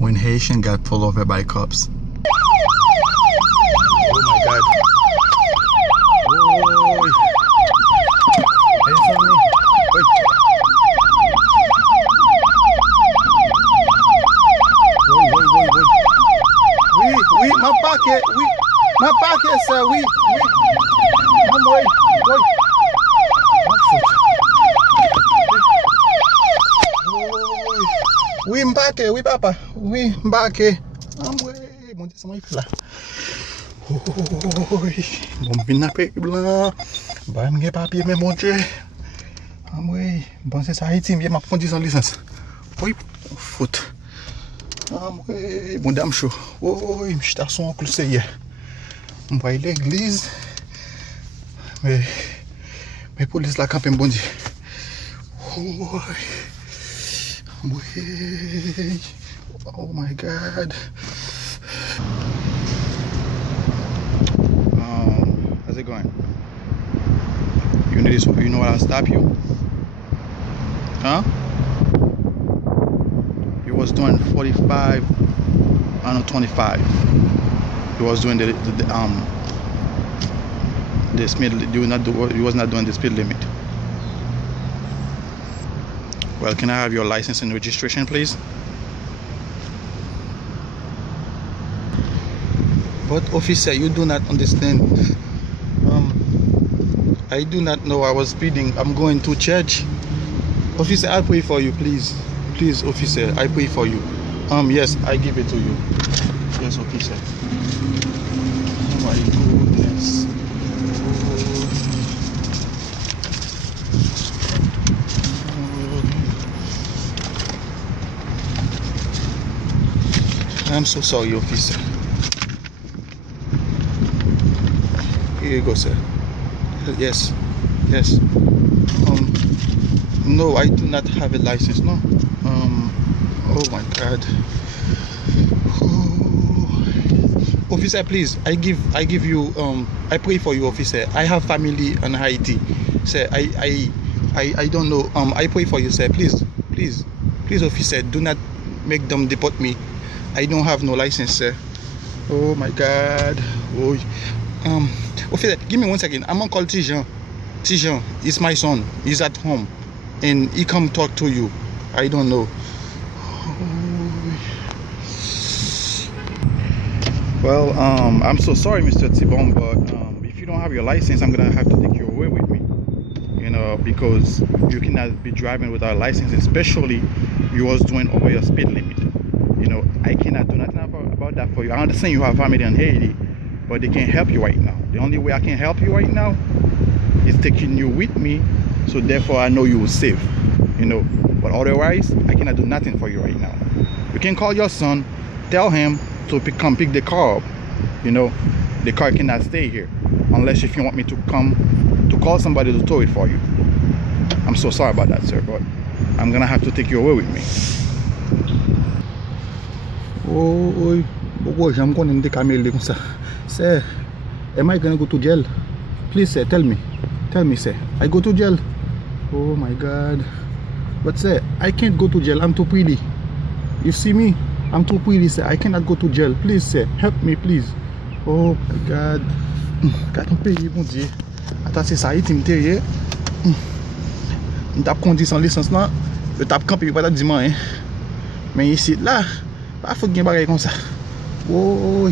when Haitian got pulled over by cops. Oh my God. Oy. Hands on me. Oy. Oui, my pocket, oui. My pocket, sir, oui. I'm way, wait. Oui, m'paquet, oui, papa. Oui, m'paquet. I'm way. Bon Dieu, ça m'a fait là. Oui. Bon, vin na pe blanc. Bah, m'gé papier, mais mon Dieu. I'm way. Bon, c'est ça, Haïti, m'gé ma conduire sans licence. Oui, foot. I'm way. Bon, dame chaud. Oui, m'chita son oncle, c'est hier. M'voye l'église. Mais police la campagne, bon Dieu. Oui. Oui. Oh my God. How's it going? You need this? You know what? I'll stop you. Huh? He was doing 45 and 25. He was doing the speed. He was not doing the speed limit. Well, can I have your license and registration, please? But officer, you do not understand. I do not know I was speeding. I'm going to church. Officer, I pray for you, please. Please, officer, I pray for you. Yes, I give it to you. Yes, officer. Oh my goodness. I'm so sorry, officer. Here you go, sir. Yes, yes. No, I do not have a license. No. Oh my God. Oh. Officer, please. I give you. I pray for you, officer. I have family in Haiti, sir. I don't know. I pray for you, sir. Please, please, please, officer. Do not make them deport me. I don't have no license, sir. Oh my God. Oh. Officer, give me 1 second. I'm gonna call Ti-Bom. Ti-Bom is my son. He's at home, and he come talk to you. I don't know. Well, I'm so sorry, Mr. Ti-Bom, but if you don't have your license, I'm gonna have to take you away with me. You know, because you cannot be driving without a license, especially you was doing over your speed limit. You know, I cannot do nothing about that for you. I understand you have family in Haiti, but they can't help you right now. The only way I can help you right now is taking you with me, so therefore I know you will save. You know, but otherwise I cannot do nothing for you right now. You can call your son, tell him to come pick the car up. You know, the car cannot stay here unless if you want me to come to call somebody to tow it for you. I'm so sorry about that, sir, but I'm gonna have to take you away with me. Oh, I'm going to take a Sir, am I going to go to jail? Please, sir, tell me. Tell me, sir. I go to jail? Oh my God. But sir, I can't go to jail. I'm too pretty. You see me? I'm too pretty, sir. I cannot go to jail. Please, sir, help me, please. Oh my God. Quand on paye, mon Dieu. Attends, c'est ça, il t'imite. On tape conduit sans licence là. Le tape camp, il va pas dire, hein. Mais ici, là, pas faut qu'il y ait comme ça. Oh.